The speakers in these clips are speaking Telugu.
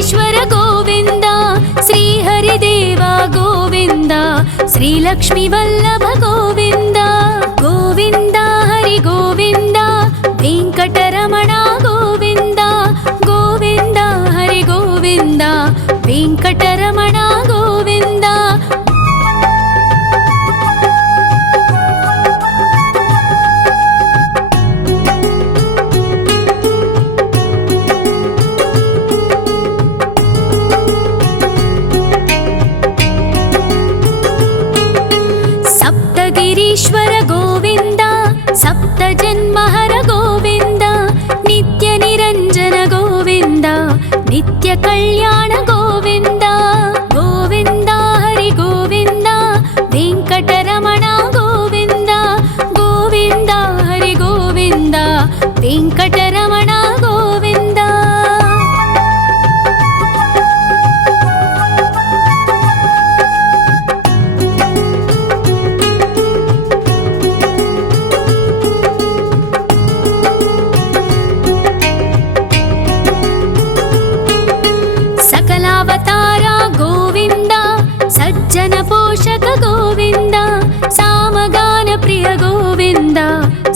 వెంకటేశ్వర గోవింద, శ్రీహరిదేవ గోవింద, శ్రీలక్ష్మీ వల్లభ గోవింద. గోవింద హరి గోవింద, వెంకటరమణ గోవింద. గోవింద హరి గోవింద, వెంకటరమణ గోవింద. సప్తగిరీశ్వర గోవింద, సప్త జన్మహర గోవింద, నిత్య నిరంజన గోవింద, నిత్య కళ్యాణ గోవింద. గోవింద హరి గోవింద, వెంకటరమణ గోవింద. గోవింద హరి గోవింద, వెంకటరమణ గోవింద. సకలావతార గోవింద, సజ్జన పోషక గోవింద, సామగాన ప్రియ గోవింద,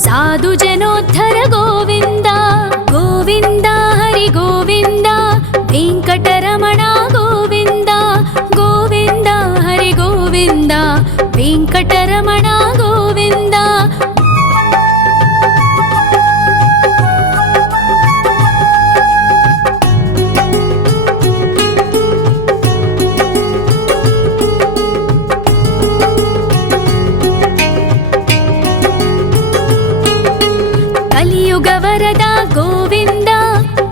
సాధు జనోద్ధర గోవింద. గోవింద హరి గోవింద, వెంకటరమణ గోవింద. గోవింద హరి గోవింద, వెంకటరమణ గోవింద. కలియుగ వరద గోవింద,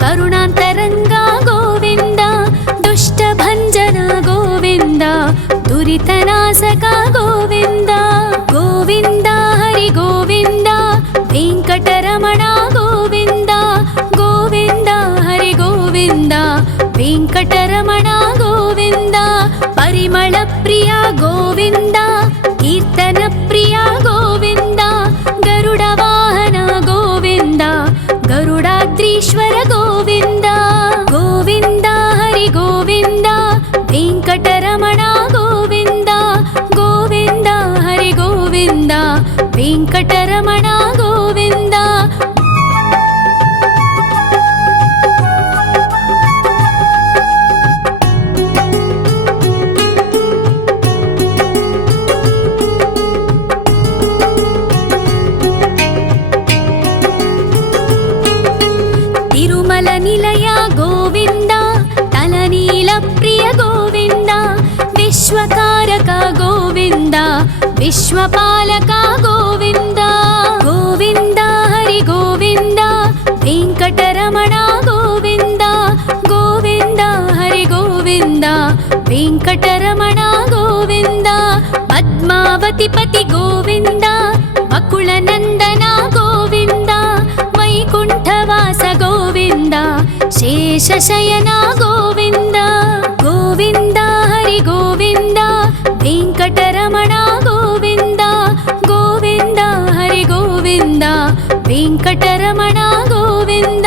కరుణాంతరంగ గోవింద, దుష్ట భంజన గోవింద, దురితనాశక గోవింద. గోవింద హరి గోవింద, వెంకటరమణ గోవింద. గోవింద హరి గోవింద, వెంకటరమణ గోవింద. పరిమళ ప్రియ గోవింద, కీర్తన ప్రియ గోవింద, గరుడ వాహన గోవింద, గరుడాద్రీశ్వర గోవింద. గోవింద హరి గోవింద, వెంకటరమణ గోవింద. గోవింద హరి గోవింద, వెంకటరమణ గోవింద. తిరుమల నిలయ గోవింద, తలనీల ప్రియ గోవింద, విశ్వకారక గోవింద, విశ్వపాలక గోవింద. గోవింద హరి గోవింద, వెంకటరమణ గోవింద. గోవింద హరి గోవింద, వెంకటరమణ గోవింద. పద్మావతి పతి గోవింద, వకుళ నందన గోవింద, వైకుంఠవాస గోవింద, శేషశయన గోవింద. గోవింద హరి గోవింద, వెంకటరమణ గోవింద. గోవింద హరి గోవింద, వెంకటరమణ గోవింద.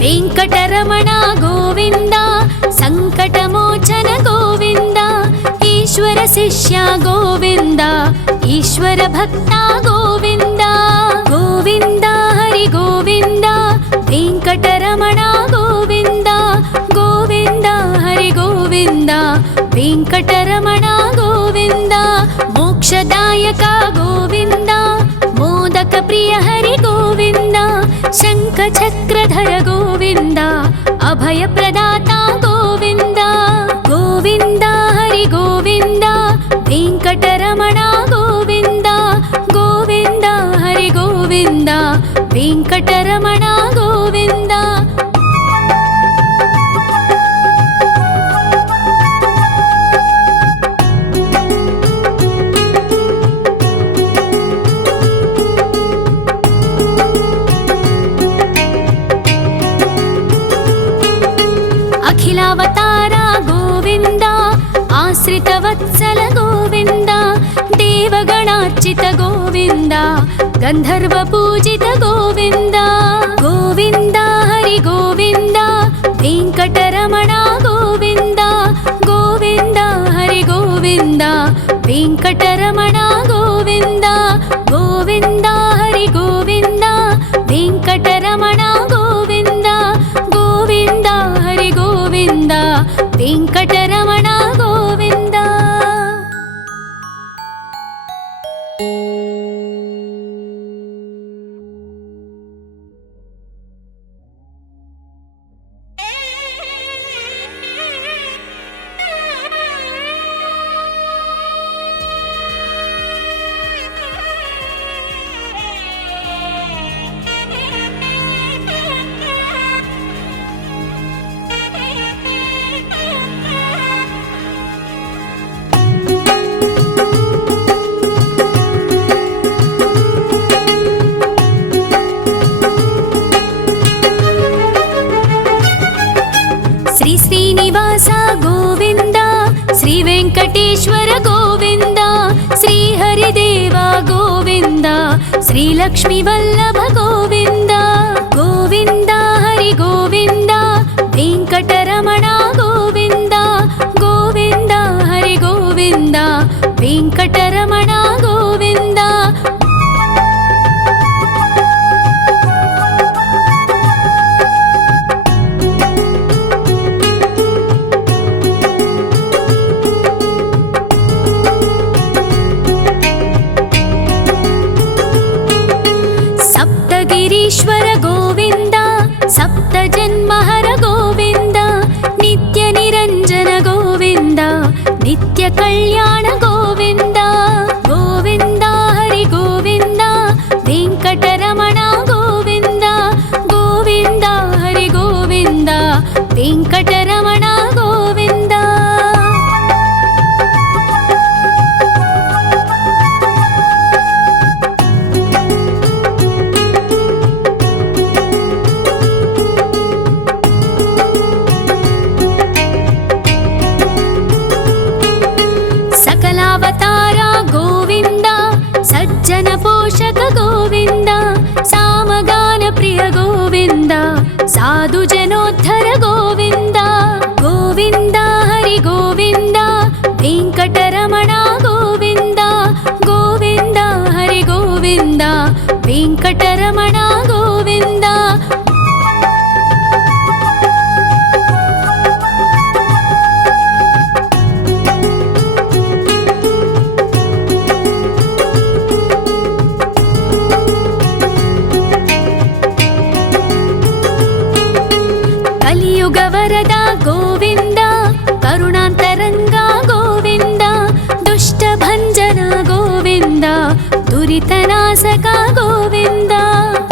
వెంకటరమణ గోవింద, సంకటమోచన గోవింద, ఈశ్వర శిష్య గోవింద, ఈశ్వర భక్త గోవింద. గోవింద హరి గోవింద, వెంకటరమణ గోవింద. గోవింద హరి గోవింద, వెంకటరమణ గోవింద. మోక్షదాయక గోవింద, మోదక ప్రియ హరి గోవింద, శంఖ చక్రధర గోవింద, అభయ ప్రదాత గోవింద. గోవింద హరి గోవింద, వెంకటరమణ గోవింద. గోవింద హరి గోవింద, వెంకటరమణ గోవింద. आश्रितवत्सल गोविन्द देवगणार्चित गोविन्द गन्धर्वपूजित गोविन्द गोविन्द हरि गोविन्द वेङ्कटरमण गोविन्द गोविन्द हरि गोविन्द वेङ्कटरमण गोविन्द गोविन्द हरि गोविन्द वेङ्कटरमण गोविन्द गोविन्द हरि गोविन्द वेङ्कटरमण गोविन्द। श्रीनिवास गोविन्द श्री वेङ्कटेश्वर गोविन्द श्री हरिदेव गोविन्द श्री लक्ष्मीवल्लभ गोविन्द गोविन्द हरि गोविन्द वेङ्कटरमण गोविन्द गोविन्द हरि गोविन्द वेङ्कटरमण गोविन्द। गिरीश्वर गोविन्द सप्तजन्महर गोविन्द नित्यनिरञ्जन गोविन्द नित्यकल्याण गोविन्द गोविन्द हरि गोविन्द वेङ्कटरमण गोविन्द गोविन्द हरि गोविन्द वेङ्कटरमण गोविन्द। सकलावतार गोविन्द सज्जन पोषक गोविन्द सामगान प्रिय गोविन्द साधु जनोद्धर गोविन्द गोविन्द हरि गोविन्द वेङ्कटरमण गोविन्द गोविन्द हरि गोविन्द वेङ्कटरमण गोविन्द। कलियुगवरद गोविन्द करुणान्तरङ्ग गोविन्द दुष्टभञ्जन गोविन्द दुरितनाशक गोविन्द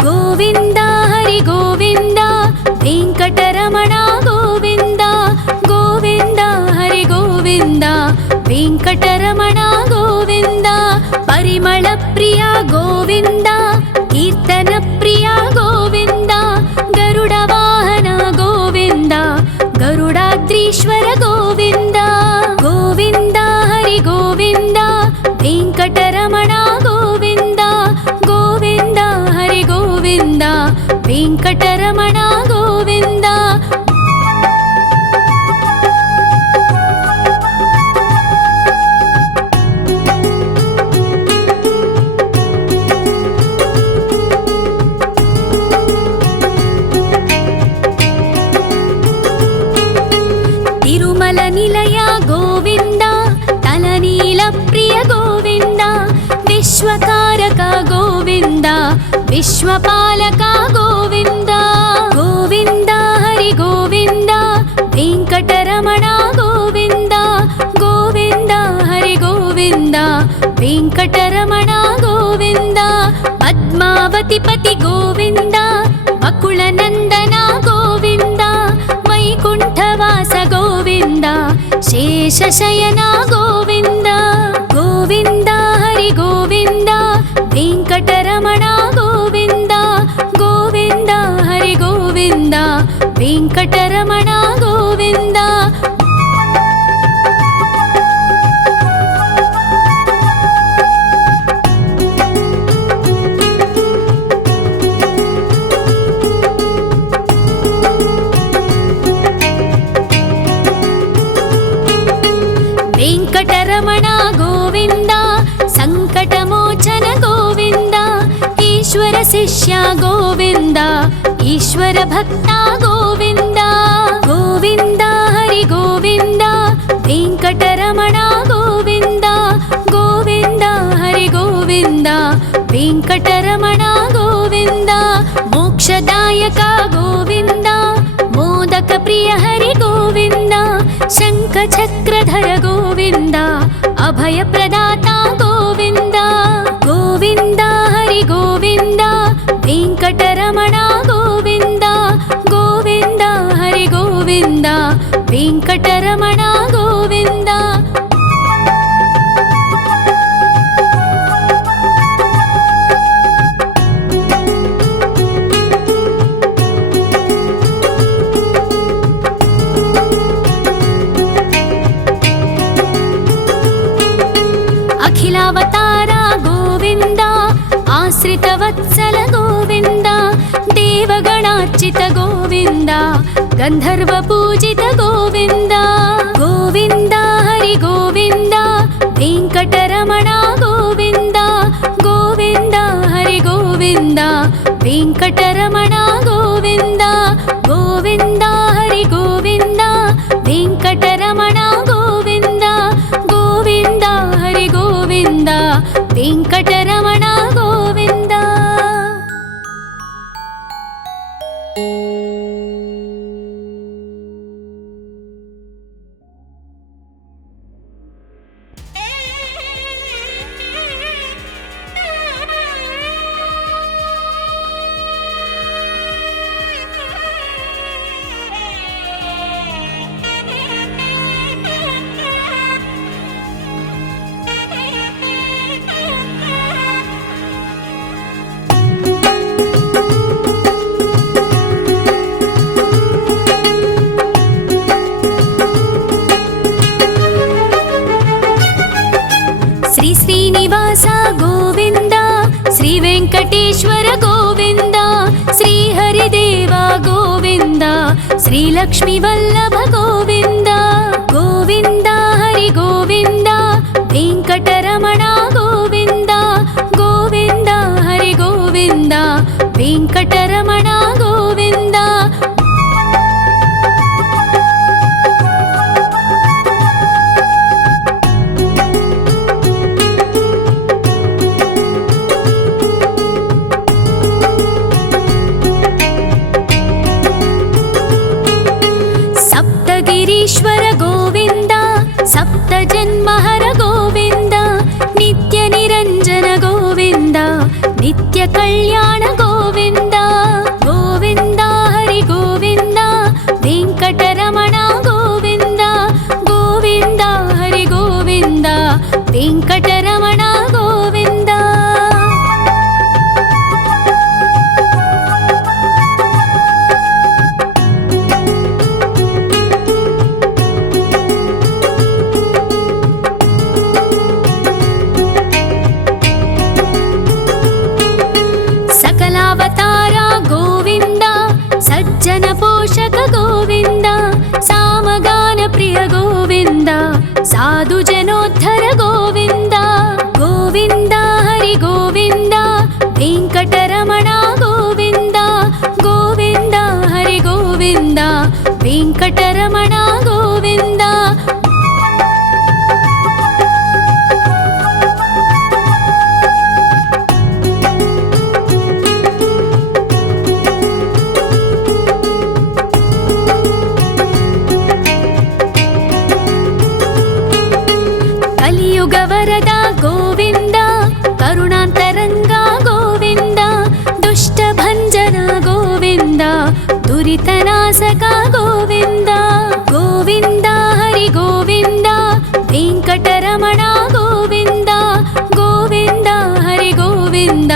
गोविन्द हरि गोविन्द वेङ्कटरमण गोविन्द गोविन्द हरि गोविन्द वेङ्कटरमण गोविन्द। परिमल प्रिय गोविन्द कीर्तन प्रिय गोविन्द गरुड वाहन गोविन्द गरुडाद्रीश्वर गोविन्द गोविन्द हरि गोविन्द वेङ्कटरमण गोविन्द गोविन्द हरि गोविन्द वेङ्कटरमण गोविन्द। तिरुमल निलय गोविन्द तलनील प्रिय गोविन्द विश्वकारक गोविन्द विश्वपालक गोविन्द गोविन्द हरि गोविन्द वेङ्कटरमण गोविन्द गोविन्द हरि गोविन्द वेङ्कटरमण गोविन्द। पद्मावतिपति गोविन्द बकुलनन्दन गोविन्द वैकुण्ठवास गोविन्द शेषशयन गोविन्द गोविन्द हरि गोविन्द वेङ्कटरमण गोविन्द गोविन्द हरि गोविन्द वेङ्कटरमण गोविन्द। వెంకటరమణ గోవింద సంకటమోచన గోవింద ఈశ్వర శిష్య గోవింద ఈశ్వర భక్త గోవింద గోవింద హరి గోవింద వెంకటరమణ గోవింద గోవింద హరి గోవింద వెంకటరమణ గోవింద మోక్షదాయక గోవింద మోదక ప్రియ హరి గోవింద శంఖ చక్రధర గోవింద అభయ ప్రదాత గోవింద గోవింద హరి గోవింద వెంకటరమణ గోవింద గోవింద హరి గోవింద వెంకటరమణ గోవింద అఖిలావతార గోవింద ఆశ్రిత వత్సల గోవింద దేవగణార్చిత గోవింద గంధర్వ పూజిత గోవింద గోవింద హరి గోవింద వెంకటరమణ గోవింద గోవింద హరి గోవింద వెంకటరమణ గోవింద గోవింద హరి గోవింద వెంకటరమణ గోవింద గోవింద హరి గోవింద వెంకటరమణ గోవింద శ్రీ శ్రీనివాస గోవింద శ్రీ వెంకటేశ్వర గోవింద శ్రీ హరిదేవ గోవింద శ్రీ లక్ష్మీ వల్లభ గోవింద గోవింద హరి గోవింద వెంకటరమణ గోవింద గోవింద హరి గోవింద వెంకటరమణ గోవింద సప్తగిరీశ్వర గోవింద సప్త జన్మహర గోవింద నిత్య నిరంజన గోవింద నిత్య కళ్యాణ గోవింద గోవింద హరి గోవింద వెంకటరమణ గోవింద గోవింద హరి గోవింద వెంకటరమణ గోవింద సకలావతార గోవింద సజ్జన పోషక గోవింద సామగాన ప్రియ గోవింద సాధు జనోద్ధర గోవింద గోవింద హరి గోవింద వెంకటరమణ గోవింద గోవింద హరి గోవింద వెంకటరమణ గోవింద కలియుగ వరద గోవింద కరుణాంతరంగ గోవింద దుష్ట భంజన గోవింద దురితనాశక గోవింద గోవింద హరి గోవింద వెంకటరమణ గోవింద గోవింద హరి గోవింద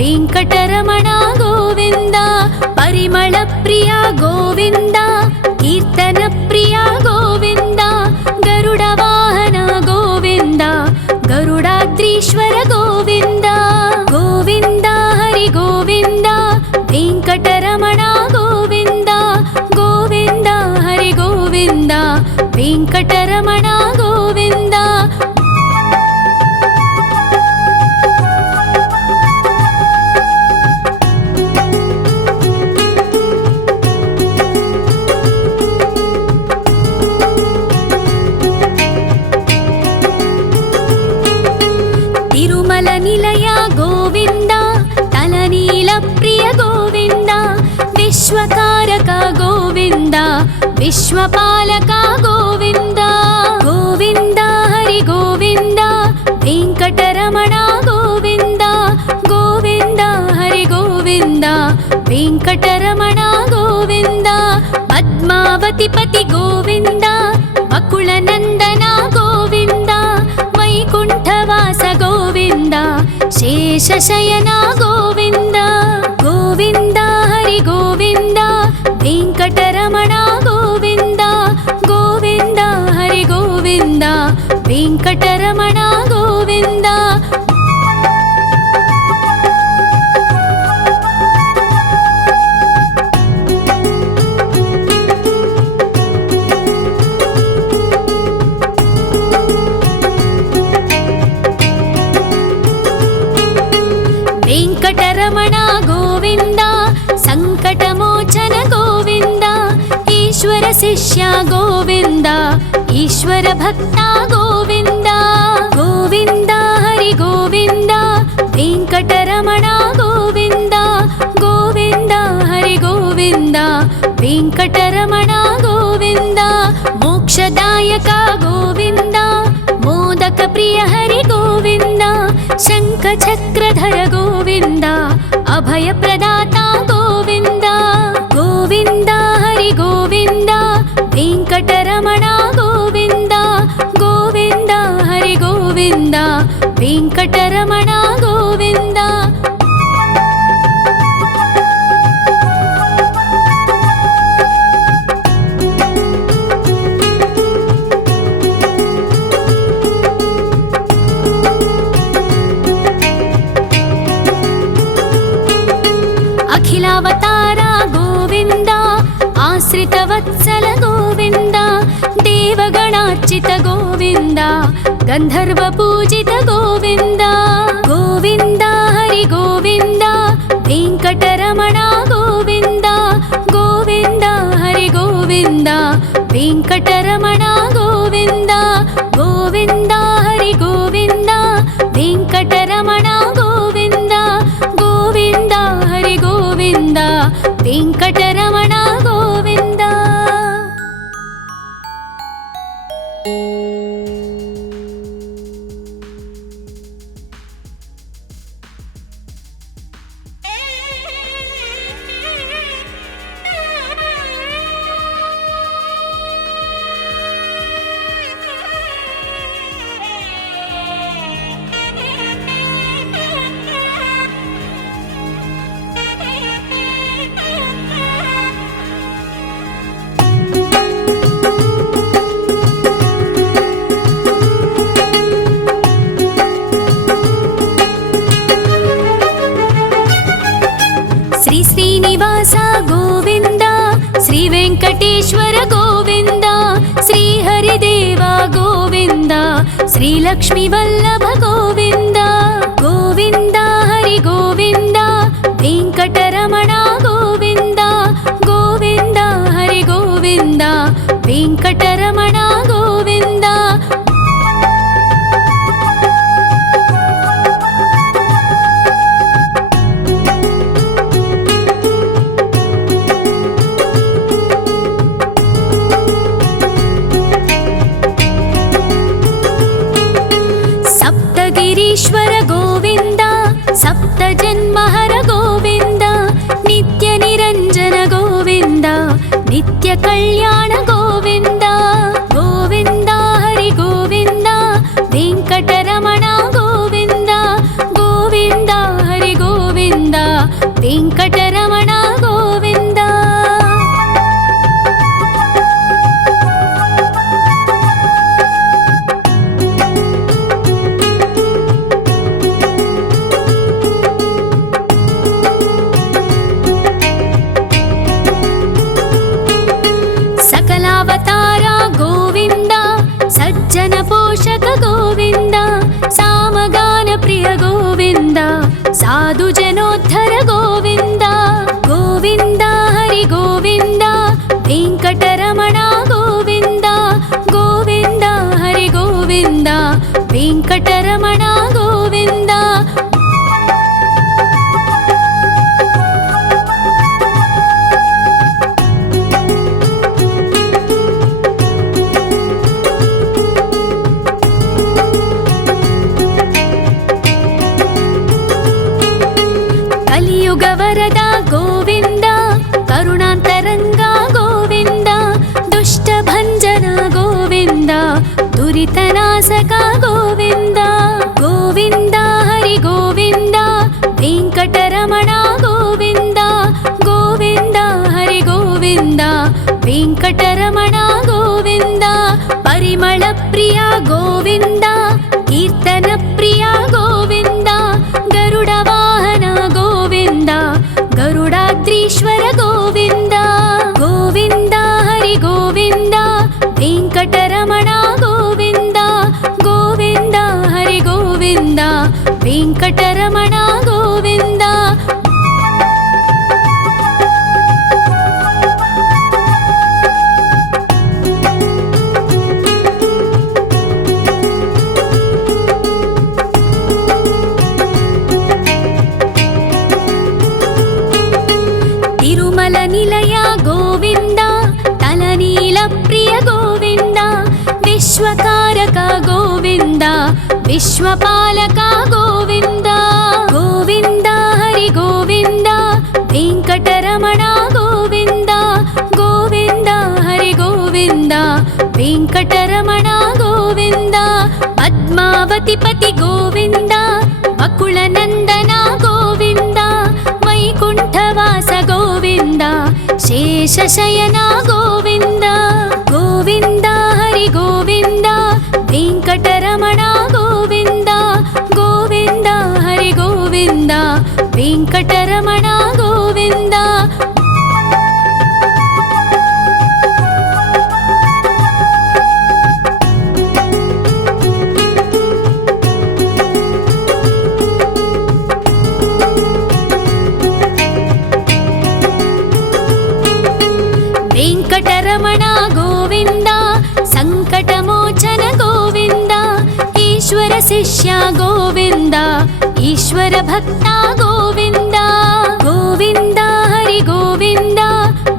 వెంకటరమణ గోవింద పరిమళ ప్రియ గోవింద కీర్తన ప్రియ గోవింద గరుడ వాహన గోవింద గరుడాద్రీశ్వర గోవింద గోవింద హరి గోవింద వెంకటరమణ గోవింద గోవింద హరి గోవింద వెంకటరమణ గోవింద ವಿಶ್ವಕಾರಕ ಗೋವಿಂದ ವಿಶ್ವಪಾಲಕ ಗೋವಿಂದ ಗೋವಿಂದ ಹರಿ ಗೋವಿಂದ ವೆಂಕಟರಮಣ ಗೋವಿಂದ ಗೋವಿಂದ ಹರಿ ಗೋವಿಂದ ವೆಂಕಟರಮಣ ಗೋವಿಂದ ಪದ್ಮಾವತಿ ಪತಿ ಗೋವಿಂದ ಬಕುಳ ನಂದನ ಗೋವಿಂದ ವೈಕುಂಠವಾಸ ಗೋವಿಂದ ಶೇಷಶಯನ ಗೋವಿಂದ ಗೋವಿಂದ ಹರಿ ಗೋವಿಂದ ವೆಂಕಟರಮಣ ಗೋವಿಂದ ಗೋವಿಂದ ಹರಿ ಗೋವಿಂದ ವೆಂಕಟರಮಣ ಗೋವಿಂದ ವೆಂಕಟರಮಣ ಗೋವಿಂದ ಸಂಕಟಮೋಚನ ಗೋವಿಂದ ಈಶ್ವರ ಶಿಷ್ಯ ಗೋವಿಂದ ಈಶ್ವರ ಭಕ್ತ ಗೋವಿಂದ ಗೋವಿಂದ ಹರಿ ಗೋವಿಂದ ವೆಂಕಟರಮಣ ಗೋವಿಂದ ಗೋವಿಂದ ಹರಿ ಗೋವಿಂದ ವೆಂಕಟರಮಣ ಗೋವಿಂದ ಮೋಕ್ಷದಾಯಕ ಗೋವಿಂದ ಮೋದಕ ಪ್ರಿಯ ಹರಿ ಗೋವಿಂದ ಶಂಖ ಚಕ್ರಧರ ಗೋವಿಂದ ಅಭಯ ಪ್ರದಾತ ಗೋವಿಂದ ಗೋವಿಂದ ಹರಿ ಗೋವಿಂದ ವೆಂಕಟರಮಣ ಗೋವಿಂದ ಗೋವಿಂದ ಹರಿ ಗೋವಿಂದ ವೆಂಕಟರಮಣ ಗೋವಿಂದ ಅಖಿಲಾವತಾರ ಗೋವಿಂದ ಆಶ್ರಿತವತ್ಸಲ ಗೋವಿಂದ ದೇವಗಣಾರ್ಚಿತ ಗೋವಿಂದ ಗಂಧರ್ವ ಪೂಜಿತ ಗೋವಿಂದ ಗೋವಿಂದ ಹರಿ ಗೋವಿಂದ ವೆಂಕಟರಮಣ ಗೋವಿಂದ ಗೋವಿಂದ ಹರಿ ಗೋವಿಂದ ವೆಂಕಟರಮಣ ಗೋವಿಂದ ಗೋವಿಂದ ಹರಿ ಗೋವಿಂದ ವೆಂಕಟರಮಣ ಗೋವಿಂದ ಗೋವಿಂದ ಹರಿ ಗೋವಿಂದ ವೆಂಕಟರಮಣ ಗೋವಿಂದ ಶ್ರೀ ಶ್ರೀನಿವಾಸ ಗೋವಿಂದ ಶ್ರೀ ವೆಂಕಟೇಶ್ವರ ಗೋವಿಂದ ಶ್ರೀ ಹರಿದೇವ ಗೋವಿಂದ ಶ್ರೀ ಲಕ್ಷ್ಮೀ ವಲ್ಲಭ ಗೋವಿಂದ ಗೋವಿಂದ ಹರಿ ಗೋವಿಂದ ವೆಂಕಟರಮಣ ಗೋವಿಂದ ಗೋವಿಂದ ಹರಿ ಗೋವಿಂದ ವೆಂಕಟರಮಣ ಗೋವಿಂದ ಸಪ್ತಗಿರೀಶ್ವರ ಗೋವಿಂದ ಸಪ್ತ ಜನ್ಮಹರ ಗೋವಿಂದ ನಿತ್ಯ ನಿರಂಜನ ಗೋವಿಂದ ನಿತ್ಯ ಕಲ್ಯಾಣ ಗೋವಿಂದ ಗೋವಿಂದ ಹರಿ ಗೋವಿಂದ ವೆಂಕಟರಮಣ ಗೋವಿಂದ ಗೋವಿಂದ ಹರಿ ಗೋವಿಂದ ವೆಂಕಟರಮಣ ಗೋವಿಂದ ಸಕಲಾವತಾರ ಗೋವಿಂದ ಸಜ್ಜನ ಪೋಷಕ ಗೋವಿಂದ ಸಾಮಗಾನ ಪ್ರಿಯ ಗೋವಿಂದ ಸಾಧು ಜನೋದ್ಧರ ಗೋವಿಂದ ಗೋವಿಂದ ಹರಿ ಗೋವಿಂದ ವೆಂಕಟರಮಣ ಗೋವಿಂದ ಗೋವಿಂದ ಹರಿ ಗೋವಿಂದ ವೆಂಕಟರಮಣ ಗೋವಿಂದ विश्वकारक गोविन्द विश्वपालक गोविन्द गोविन्द हरि गोविन्द वेङ्कटरमण गोविन्द गोविन्द हरि गोविन्द वेङ्कटरमण गोविन्द पद्मावतिपति गोविन्द वकुलनन्दन गोविन्द वैकुण्ठवास गोविन्द शेषशयन गोविन्द गोविन्द हरि गोविन्द वेङ्कटरमण गोविन्द गोविन्द हरि गोविन्द वेङ्कटरमण गोविन्द वेङ्कटरमण गोविन्द सङ्कटमोचन गोविन्द ईश्वर शिष्य गोविन्द ईश्वर भक्त गोविन्द गोविन्द हरि गोविन्द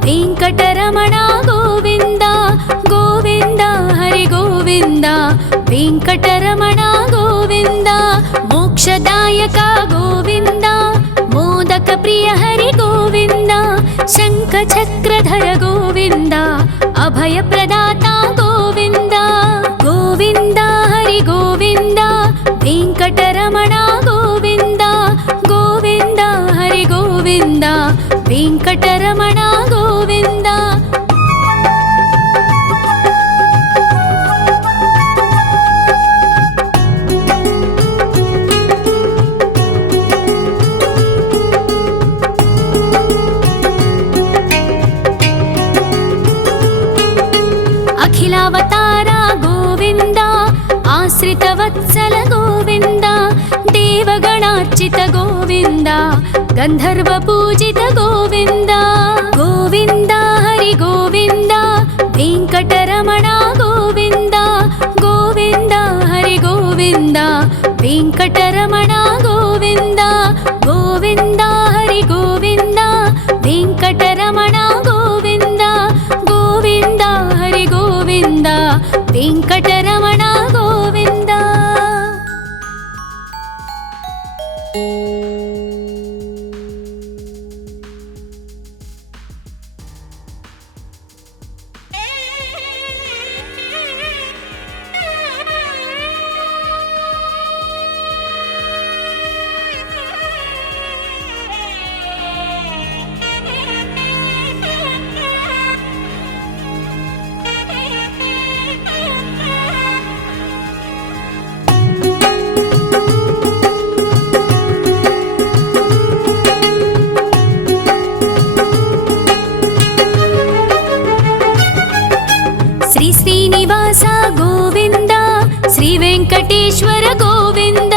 वेङ्कटरमण गोविन्द गोविन्द हरि गोविन्द वेङ्कटरमण गोविन्द मोक्षदायक गोविन्द मोदक प्रिय हरि गोविन्द शङ्खचक्रधर गोविन्द अभयप्रदाता गोविन्द गोविन्द हरि गोविन्द वेङ्कटरमण गोविन्द गोविन्द हरि गोविन्द वेङ्कटरमण गोविन्द अखिलावतार गोविन्द आश्रितवत्सल गोविन्द देवगणार्चित गोविन्द गन्धर्वपूजित गोविन्द गोविन्द हरि गोविन्द वेङ्कटरमण गोविन्द गोविन्द हरि गोविन्द वेङ्कटरमण गोविन्द गोविन्द हरि गोविन्द वेङ्कटरमण गोविन्द गोविन्द हरि गोविन्द वेङ्कटरमण गोविन्द श्री श्रीनिवास गोविन्द श्री वेङ्कटेश्वर गोविन्द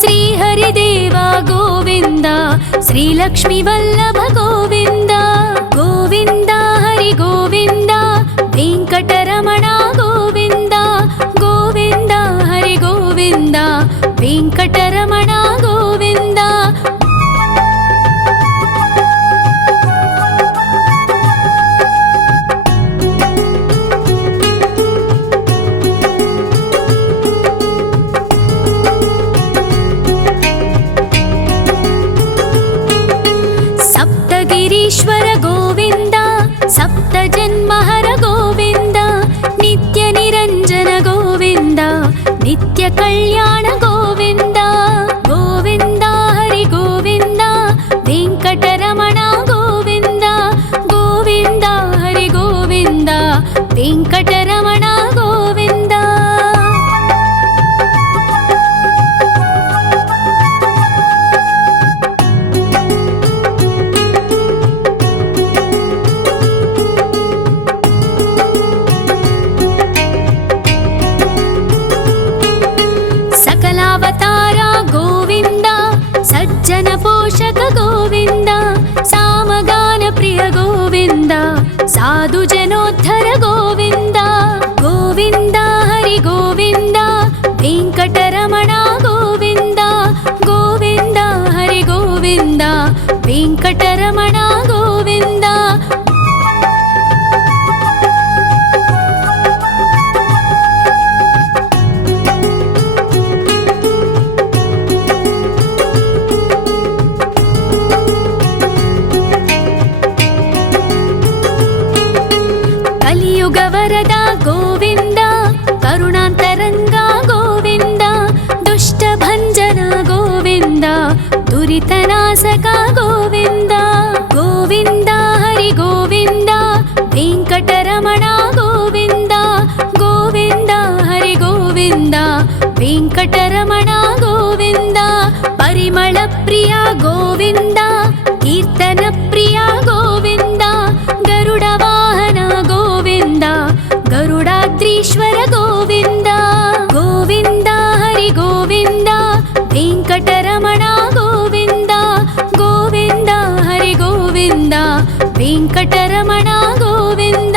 श्री हरिदेव गोविन्द श्री लक्ष्मीवल्लभ गोविन्द गोविन्द हरि गोविन्द वेङ्कटरमण गोविन्द गोविन्द हरि गोविन्द वेङ्कटरमण गोविन्द सप्तगिरीश्वर गोविन्द सप्तजन्महर गोविन्द नित्यनिरञ्जन गोविन्द नित्यकल्याण गोविन्द गोविन्द हरि गोविन्द वेङ्कटरमण गोविन्द गोविन्द हरि गोविन्द वेङ्कटरमण गोविन्द सकला ವೆಂಕಟರಮಣ ಗೋವಿಂದ. ಪರಿಮಳ ಪ್ರಿಯ ಗೋವಿಂದ, ಕೀರ್ತನ ಪ್ರಿಯ ಗೋವಿಂದ. ಗರುಡ ವಾಹನ ಗೋವಿಂದ, ಗರುಡಾದ್ರೀಶ್ವರ ಗೋವಿಂದ. ಗೋವಿಂದ ಹರಿ ಗೋವಿಂದ, ವೆಂಕಟರಮಣ ಗೋವಿಂದ. ಗೋವಿಂದ ಹರಿ ಗೋವಿಂದ, ವೆಂಕಟರಮಣ ಗೋವಿಂದ.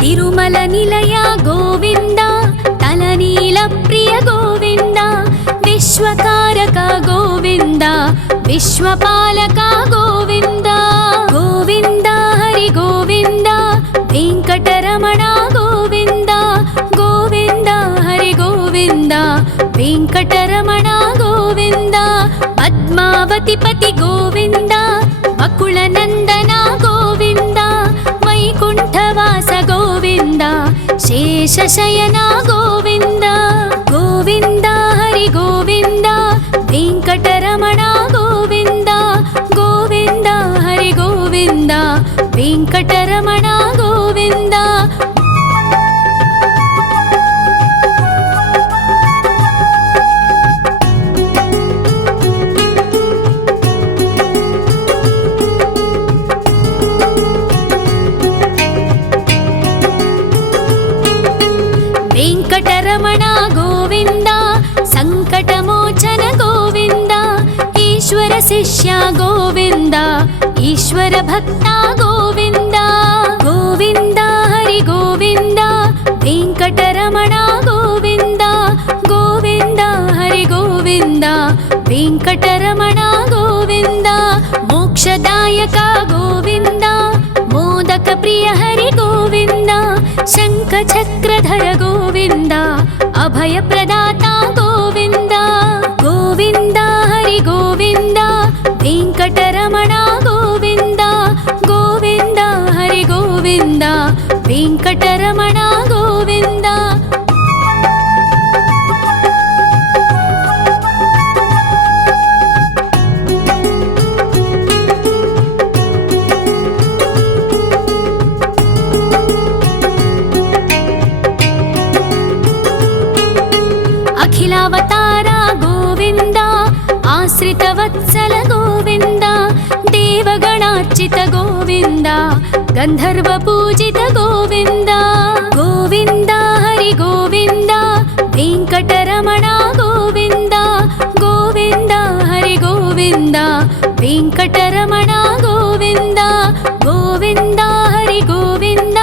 ತಿರುಮಲ ನಿಲಯ ಗೋವಿಂದ, ತಲನೀಲ ಪ್ರಿಯ ಗೋವಿಂದ. ವಿಶ್ವಕಾರಕ ಗೋವಿಂದ, ವಿಶ್ವಪಾಲಕ ಗೋವಿಂದ. ಗೋವಿಂದ ಹರಿ ಗೋವಿಂದ, ವೆಂಕಟರಮಣ ಗೋವಿಂದ. ಗೋವಿಂದ ಹರಿ ಗೋವಿಂದ, ವೆಂಕಟರಮಣ ಗೋವಿಂದ. ಪದ್ಮಾವತಿ ಪತಿ ಗೋವಿಂದ, ಅಕುಳ ನಂದನ ಗೋವಿಂದ. ವೈಕುಂಠವಾಸ ಗೋವಿಂದ, ಶೇಷಶಯನ ಗೋವಿಂದ. ಗೋವಿಂದ ಹರಿ ಗೋವಿಂದ, ವೆಂಕಟರಮಣ ಗೋವಿಂದ. ಗೋವಿಂದ ಹರಿ ಗೋವಿಂದ, ವೆಂಕಟರಮಣ ಗೋವಿಂದ. ವೆಂಕಟರಮಣ ಗೋವಿಂದ, ಸಂಕಟಮೋಚನ ಗೋವಿಂದ. ಈಶ್ವರ ಶಿಷ್ಯ ಗೋವಿಂದ, ಈಶ್ವರ ಭಕ್ತ ಗೋವಿಂದ. ಗೋವಿಂದ ಹರಿ ಗೋವಿಂದ, ವೆಂಕಟರಮಣ ಗೋವಿಂದ. ಗೋವಿಂದ ಹರಿ ಗೋವಿಂದ, ವೆಂಕಟರಮಣ ಗೋವಿಂದ. ಮೋಕ್ಷದಾಯಕ ಗೋವಿಂದ, ಮೋದಕ ಪ್ರಿಯ ಹರಿ ಗೋವಿಂದ. ಶಂಖ ಚಕ್ರಧರ ಗೋವಿಂದ, ಅಭಯ ಪ್ರದಾತ ಗೋವಿಂದ. ಗೋವಿಂದ ಹರಿ ಗೋವಿಂದ, ವೆಂಕಟರಮಣ ಗೋವಿಂದ. ಗೋವಿಂದ ಹರಿ ಗೋವಿಂದ, ವೆಂಕಟರಮಣ ಗೋವಿಂದ. ಅಖಿಲಾವತಾರ ಗೋವಿಂದ, ಆಶ್ರಿತ ವತ್ಸಲ ಗೋವಿಂದ. ದೇವಗಣಾರ್ಚಿತ ಗೋವಿಂದ, ಗಂಧರ್ವ ಪೂಜಿತ ಗೋವಿಂದ. ಗೋವಿಂದ ಹರಿ ಗೋವಿಂದ, ವೆಂಕಟರಮಣ ಗೋವಿಂದ. ಗೋವಿಂದ ಹರಿ ಗೋವಿಂದ, ವೆಂಕಟರಮಣ ಗೋವಿಂದ. ಗೋವಿಂದ ಹರಿ ಗೋವಿಂದ,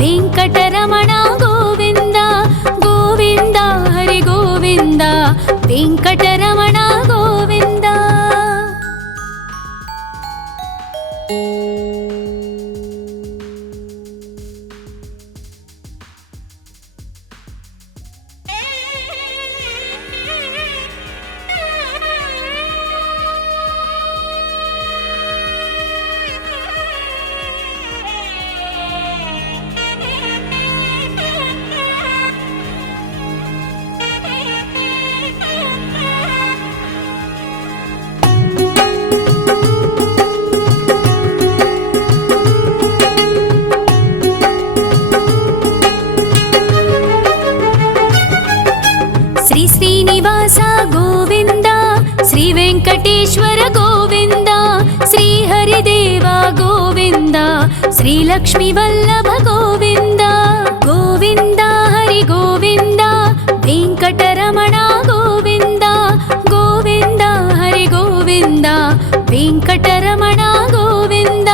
ವೆಂಕಟರಮಣ ಗೋವಿಂದ. ಗೋವಿಂದ ಹರಿ ಗೋವಿಂದ, ವೆಂಕಟರಮಣ ಗೋವಿಂದ. ಶ್ರೀನಿವಾಸ ಗೋವಿಂದ, ಶ್ರೀ ವೆಂಕಟೇಶ್ವರ ಗೋವಿಂದ. ಶ್ರೀ ಹರಿದೇವ ಗೋವಿಂದ, ಶ್ರೀ ಲಕ್ಷ್ಮೀ ವಲ್ಲಭ ಗೋವಿಂದ. ಗೋವಿಂದ ಹರಿ ಗೋವಿಂದ, ವೆಂಕಟರಮಣ ಗೋವಿಂದ. ಗೋವಿಂದ ಹರಿ ಗೋವಿಂದ, ವೆಂಕಟರಮಣ ಗೋವಿಂದ.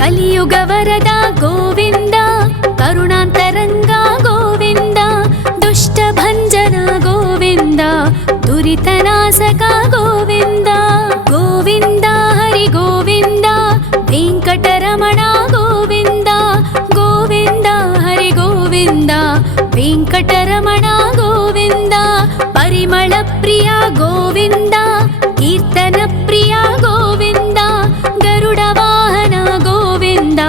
కలియుగ వరద గోవింద, కరుణాంతరంగ గోవింద, దుష్ట భంజన గోవింద, దురితనాశక గోవింద. గోవింద హరి గోవింద, వెంకటరమణ గోవింద, గోవింద హరి గోవింద, వెంకటరమణ గోవింద. పరిమళ ప్రియ గోవింద, కీర్తన ప్రియ గోవింద, గరుడ వాహన గోవింద,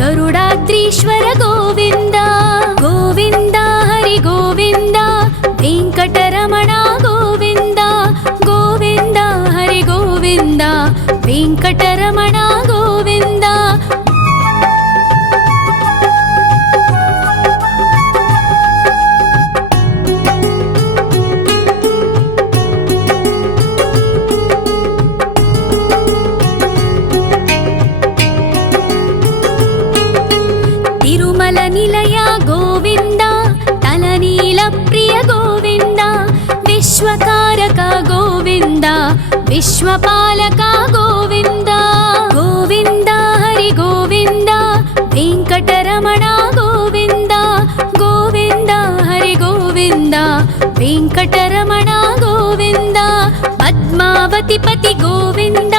గరుడాద్రీశ్వర గోవింద. గోవింద హరి గోవింద, వెంకటరమణ గోవింద, గోవింద హరి గోవింద, వెంకటరమణ గోవింద. తిరుమల నిలయ గోవింద, తలనీల ప్రియ గోవింద, విశ్వకారక గోవింద, విశ్వపాలక గోవింద. గోవింద హరి గోవింద, వెంకటరమణ గోవింద, గోవింద హరి గోవింద, వెంకటరమణ గోవింద. పద్మావతి పతి గోవింద,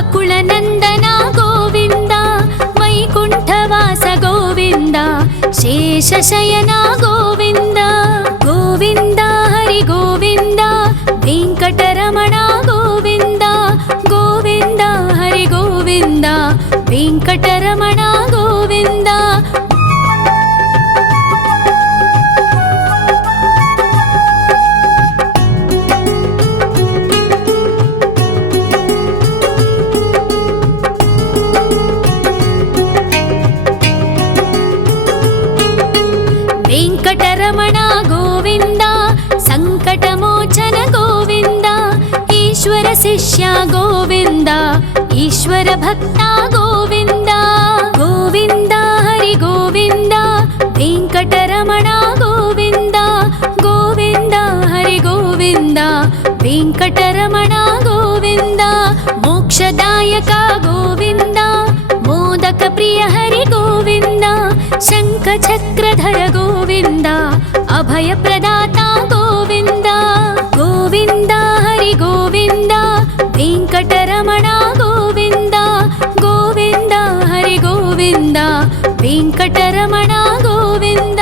అకుల నందన గోవింద, వైకుంఠవాస గోవింద, శేషశయన గోవింద. గోవింద హరి గోవింద, వెంకటరమణ గోవింద, గోవింద హరి గోవింద, వెంకటరమణ గోవింద. వెంకటరమణ గోవింద, సంకటమోచన గోవింద, ఈశ్వర శిష్య గోవింద, ఈశ్వర భక్త గోవింద. గోవింద హరి గోవింద, వెంకటరమణ గోవింద, గోవింద హరి గోవింద, వెంకటరమణ గోవింద. మోక్షదాయక గోవింద, మోదక ప్రియ హరి గోవింద, శంఖ చక్రధర గోవింద, అభయ ప్రదాత గోవింద. గోవింద హరి గోవింద, వెంకటరమణ గోవింద, గోవింద హరి గోవింద, వెంకటరమణ గోవింద.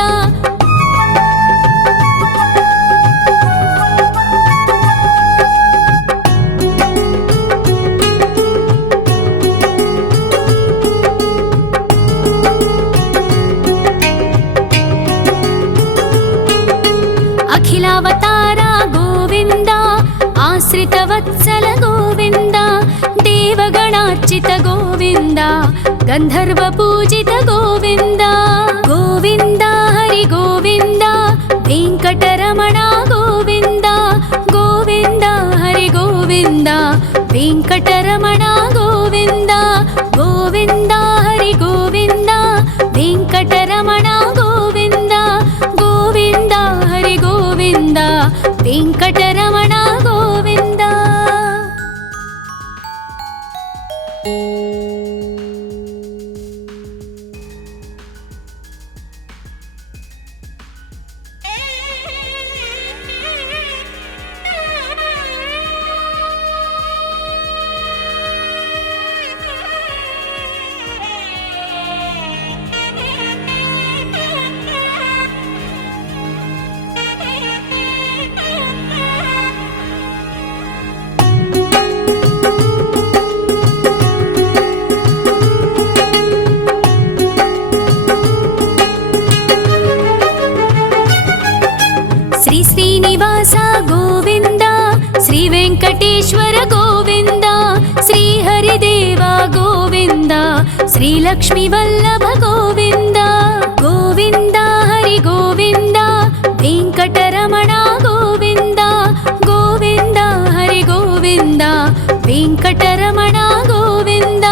అఖిలావతార గోవింద, ఆశ్రిత వత్సల గోవింద, దేవగణార్చిత గోవింద, గంధర్వ పూజిత గోవింద. గోవింద హరి గోవింద, వెంకటరమణ గోవింద, గోవింద హరి గోవింద, వెంకటరమణ గోవింద. గోవింద హరి గోవింద, వెంకటరమణ గోవింద, గోవింద హరి గోవింద, వెంకటరమణ గోవింద. శ్రీనివాస గోవింద, శ్రీ వెంకటేశ్వర గోవింద, శ్రీ హరిదేవ గోవింద, శ్రీ లక్ష్మీ వల్లభ గోవింద. గోవింద హరి గోవింద, వెంకటరమణ గోవింద, గోవింద హరి గోవింద, వెంకటరమణ గోవింద.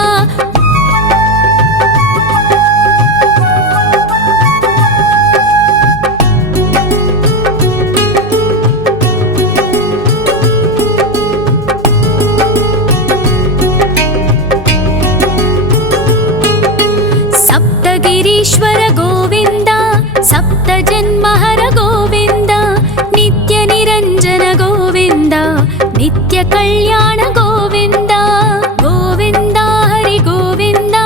कल्याण गोविन्द गोविन्द हरि गोविन्द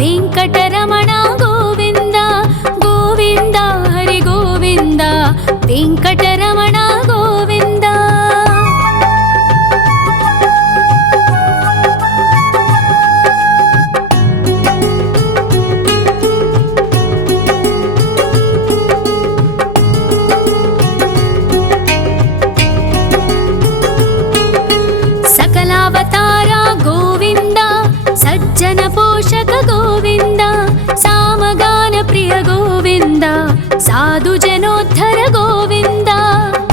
वेङ्कटरमण गोविन्द गोविन्द हरि गोविन्द वेङ्कटरमण गोविन्द। सकलावतार गोविन्द सज्जन पोषक गोविन्द सामगान प्रिय गोविन्द साधु जनोद्धर गोविन्द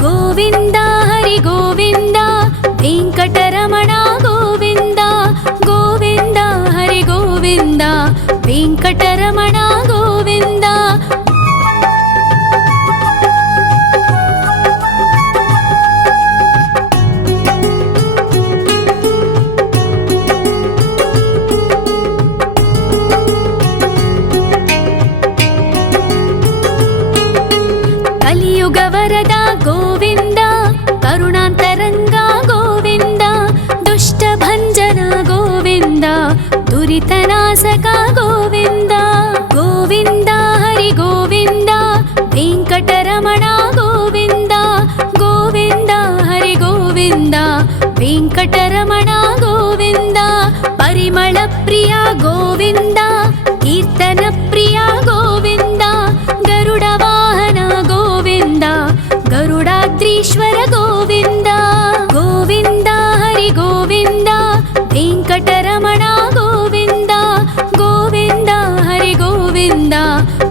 गोविन्द हरि गोविन्द वेङ्कटरमण गोविन्द गोविन्द हरि गोविन्द वेङ्कटरमण गोविन्द। कलियुग वरद गोविन्द करुणान्तरङ्ग गोविन्द दुष्टभञ्जन गोविन्द दुरितनाशक गोविन्द गोविन्द हरि गोविन्द वेङ्कटरमण गोविन्द गोविन्द हरि गोविन्द वेङ्कटरमण गोविन्द। परिमल प्रिय गोविन्द कीर्तन प्रिय गोविन्द गरुड वाहन गोविन्द गरुडाद्रीश्वर गोविन्द गोविन्द हरि गोविन्द वेङ्कटरमण गोविन्द गोविन्द हरि गोविन्द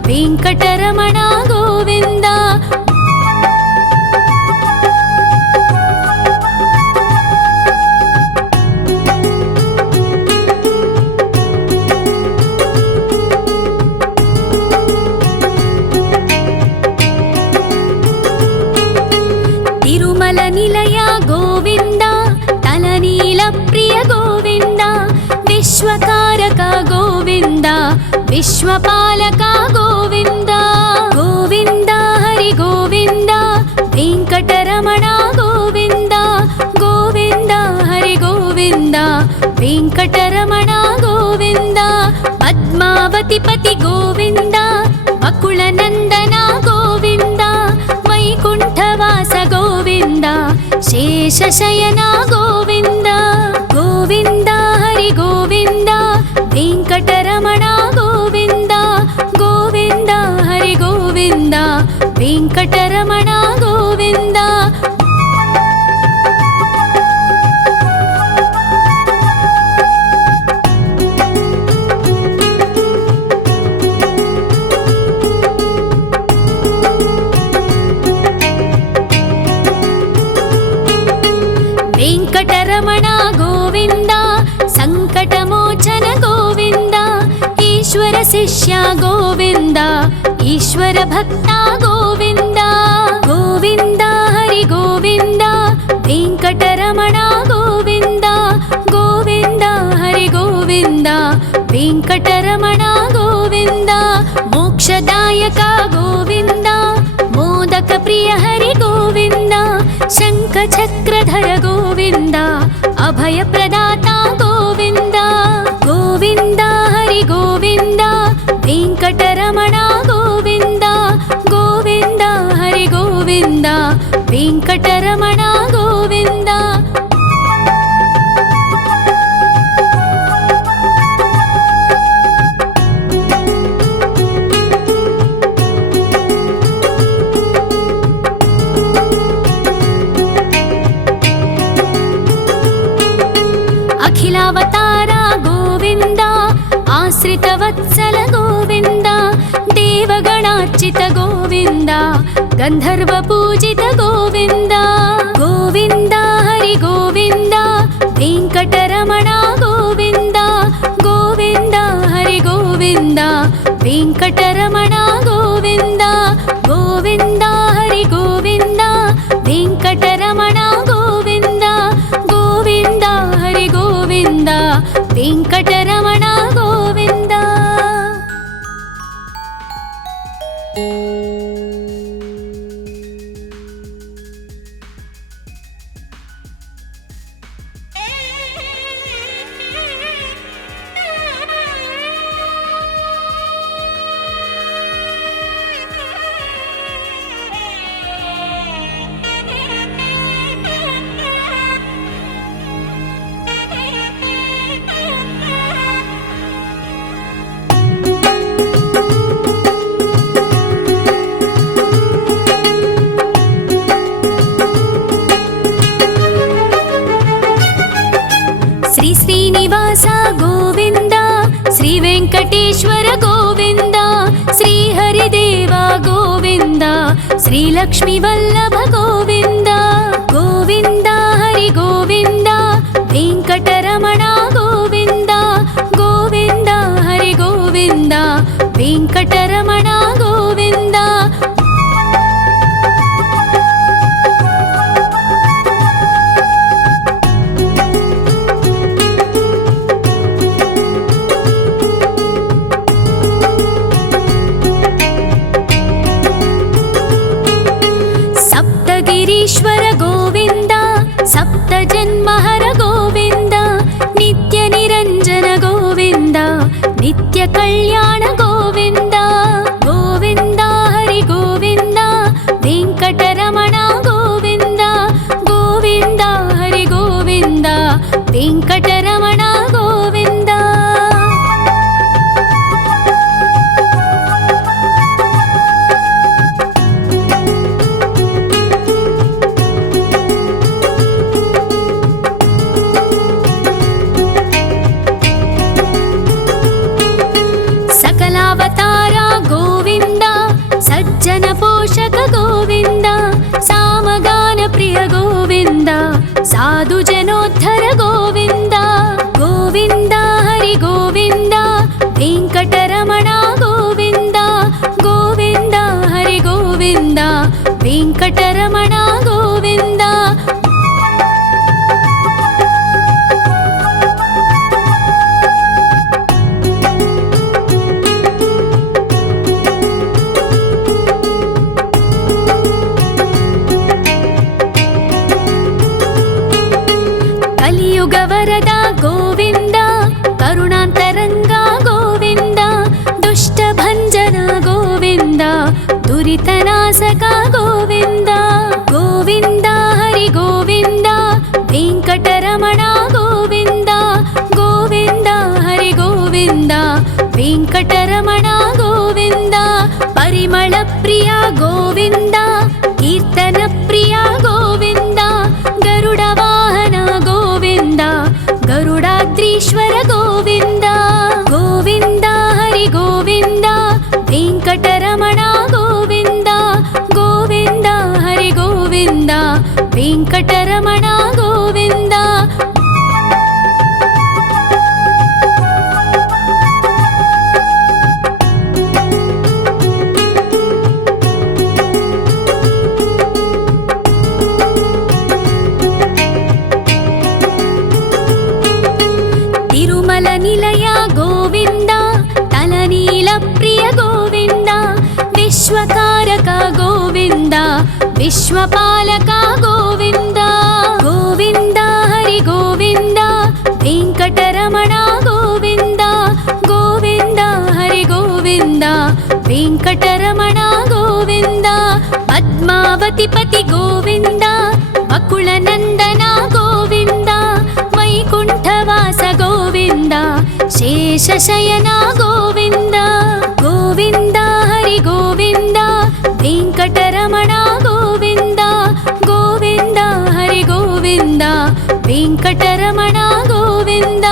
वेङ्कटरमण गोविन्द। तिरुमल निलय गोविन्द तलनील प्रिय गोविन्द विश्वकारक गोविन्द विश्वपालक गोविन्द गोविन्द हरि गोविन्द वेङ्कटरमण गोविन्द गोविन्द हरि गोविन्द वेङ्कटरमण गोविन्द। पद्मावति पति गोविन्द बकुलनन्दन गोविन्द वैकुण्ठवास गोविन्द शेषशयन गोविन्द गोविन्द हरि गोविन्द वेङ्कटरमण गोविन्द गोविन्द हरि गोविन्द वेङ्कटरमण गोविन्द। वेङ्कटरमण गोविन्द सङ्कटमोचन गोविन्द ईश्वर शिष्य गोविन्द ईश्वर भक्त गोविन्द गोविन्द हरि गोविन्द वेङ्कटरमण गोविन्द गोविन्द हरि गोविन्द वेङ्कटरमण गोविन्द। मोक्षदायक गोविन्द मोदक प्रिय हरि गोविन्द शङ्खचक्रधर गोविन्द अभयप्रदाता गोविन्द गोविन्द हरि गोविन्द वेङ्कटरमण गोविन्द गोविन्द हरि गोविन्द वेङ्कटरमण गोविन्द। अखिलावतार गोविन्द आश्रितवत्सल गोविन्द देवगणार्चित गोविन्द गन्धर्वपूजित गोविन्द गोविन्द हरि गोविन्द वेङ्कटरमण गोविन्द गोविन्द हरि गोविन्द वेङ्कटरमण गोविन्द गोविन्द हरि गोविन्द वेङ्कटरमण गोविन्द गोविन्द हरि गोविन्द वेङ्कटरमण गोविन्द। శ్రీలక్ష్మి వల్లభ గోవింద గోవింద హరి గోవింద వెంకటరమణ గోవింద గోవింద హరి గోవింద వెంకటరమణ గోవింద సప్తగిరీశ్వర గోవింద సప్త జన్మహర గోవింద నిత్య నిరంజన గోవింద నిత్య కళ్యాణ గోవింద గోవింద హరి గోవింద వెంకటరమణ గోవింద గోవింద హరి గోవింద వెంకటరమణ గోవింద సకలావతార గోవింద సజ్జన పోషక గోవింద సామగాన ప్రియ గోవింద సాధు జనోద్ధర గోవింద గోవింద హరి గోవింద వెంకటరమణ గోవింద గోవింద హరి గోవింద వెంకటరమణ గోవింద కలియుగ వరద గోవింద కరుణాంతరంగ గోవింద దుష్ట భంజన గోవింద దురితనాశక గోవింద గోవింద హరి గోవింద వెంకటరమణ గోవింద గోవింద హరి గోవింద వెంకటరమణ గోవింద పరిమళ ప్రియ గోవింద కీర్తన ప్రియ గోవింద గరుడ వాహన గోవింద గరుడాద్రీశ్వర గోవింద గోవింద హరి గోవింద వెంకటరమణ గోవింద గోవింద హరి గోవింద వెంకటరమణ గోవింద తిరుమల నిలయ గోవింద తలనీల ప్రియ గోవింద విశ్వకారక గోవింద విశ్వపాలక గోవింద గోవింద హరి గోవింద వెంకటరమణ గోవింద గోవింద హరి గోవింద వెంకటరమణ గోవింద పద్మావతి పతి గోవింద బకుళ నందన గోవింద వైకుంఠవాస గోవింద శేషశయన గోవింద గోవింద హరి గోవింద వెంకటరమణ గోవింద గోవింద హరి గోవింద వెంకటరమణ గోవింద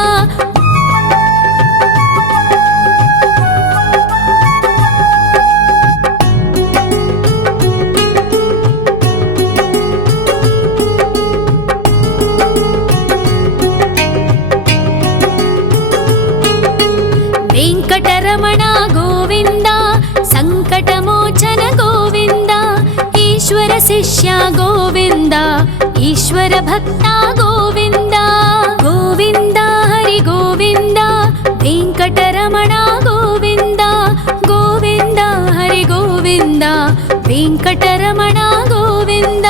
వెంకటరమణ గోవింద సంకటమోచన గోవింద ఈశ్వర శిష్య గోవింద ఈశ్వర భక్త గోవింద గోవింద హరి గోవింద వెంకటరమణ గోవింద గోవింద హరి గోవింద వెంకటరమణ గోవింద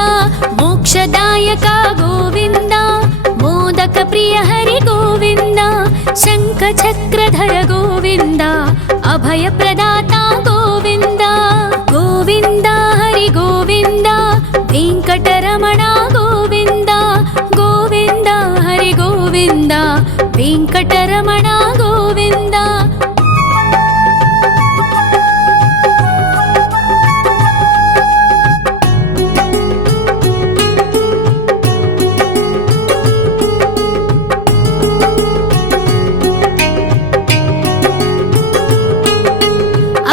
మోక్షదాయక గోవింద మోదక ప్రియ హరి గోవింద శంఖ చక్రధర గోవింద అభయ ప్రదాత గోవింద గోవింద హరి గోవింద వెంకటరమణ గోవింద గోవింద హరి గోవింద వెంకటరమణ గోవింద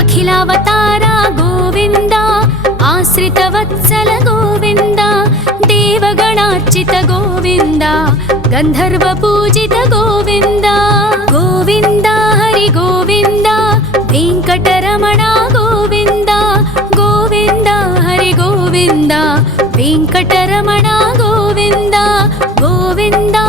అఖిలావతార గోవింద आश्रितवत्सल गोविन्द देवगणार्चित गोविन्द गन्धर्वपूजित गोविन्द गोविन्द हरि गोविन्द वेङ्कटरमण गोविन्द गोविन्द हरि गोविन्द वेङ्कटरमण गोविन्द गोविन्द